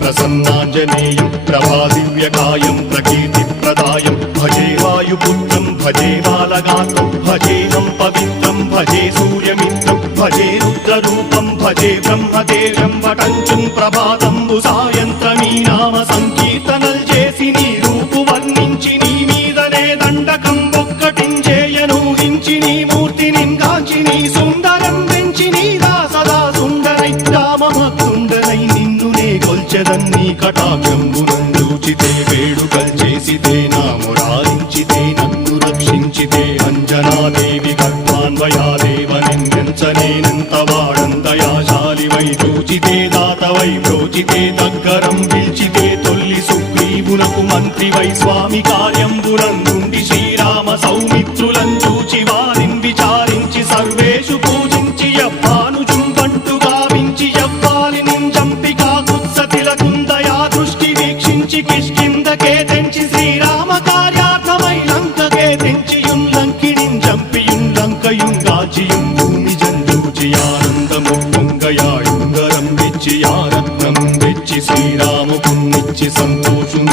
ప్రసన్నాంజనేయం ప్రభాదివ్యకాయం ప్రకీర్తిప్రదాయం భజే వాయుపుత్రం భజే బాలగాత్రం భజేహం పవిత్రం భజే సూర్యమిత్రం భజే రుద్రరూపం భజే బ్రహ్మదేవం వటంచుం ప్రభాతంబు సాయంత్రమీ నామ సంకీర్తనల్ చేసి నీ రూపు వర్ణించి నీ మీదనే దండకం ఒక్కటించేయనూహించి నీ మూర్తిని గాంచి నీ సుందరం పెంచి నీదా సదా సుందరై రామభక్తుండనై నిన్నునే కొల్చెదన్నీ కటాక్షంబునందూచితే వేడుకల్ చేసితే నా మురారించితే నన్ను రక్షించితే అంజనాదేవి గర్భాన్వయాదేవనిందించనేనంత వాడంతయాశాలివై చూచితే దాతవై బ్రోచితే దగ్గరం పిల్చితే తొల్లి సుగ్రీవునకు మంత్రివై స్వామి కార్యంబునందుండి శ్రీరామ సౌమిత్రులం చూచి వారిని విచారించి సర్వేషు పూజించి యవ్వానుజుంబంటు గావించి యవ్వాలిని చంపి కాకుత్సతిలకుందయా దృష్టి వీక్షించి కిష్కిందకే తెంచి శ్రీరామ కార్యార్థమై లంకకే తెంచియుం లంకిణిం చంపియుం లంకయుం గాచియుం భూమి జందూచి ఆనందము పొంగయాయుంగరం వెచ్చి ఆరత్నం వెచ్చి శ్రీరాముకున్నిచ్చి సంతోషుం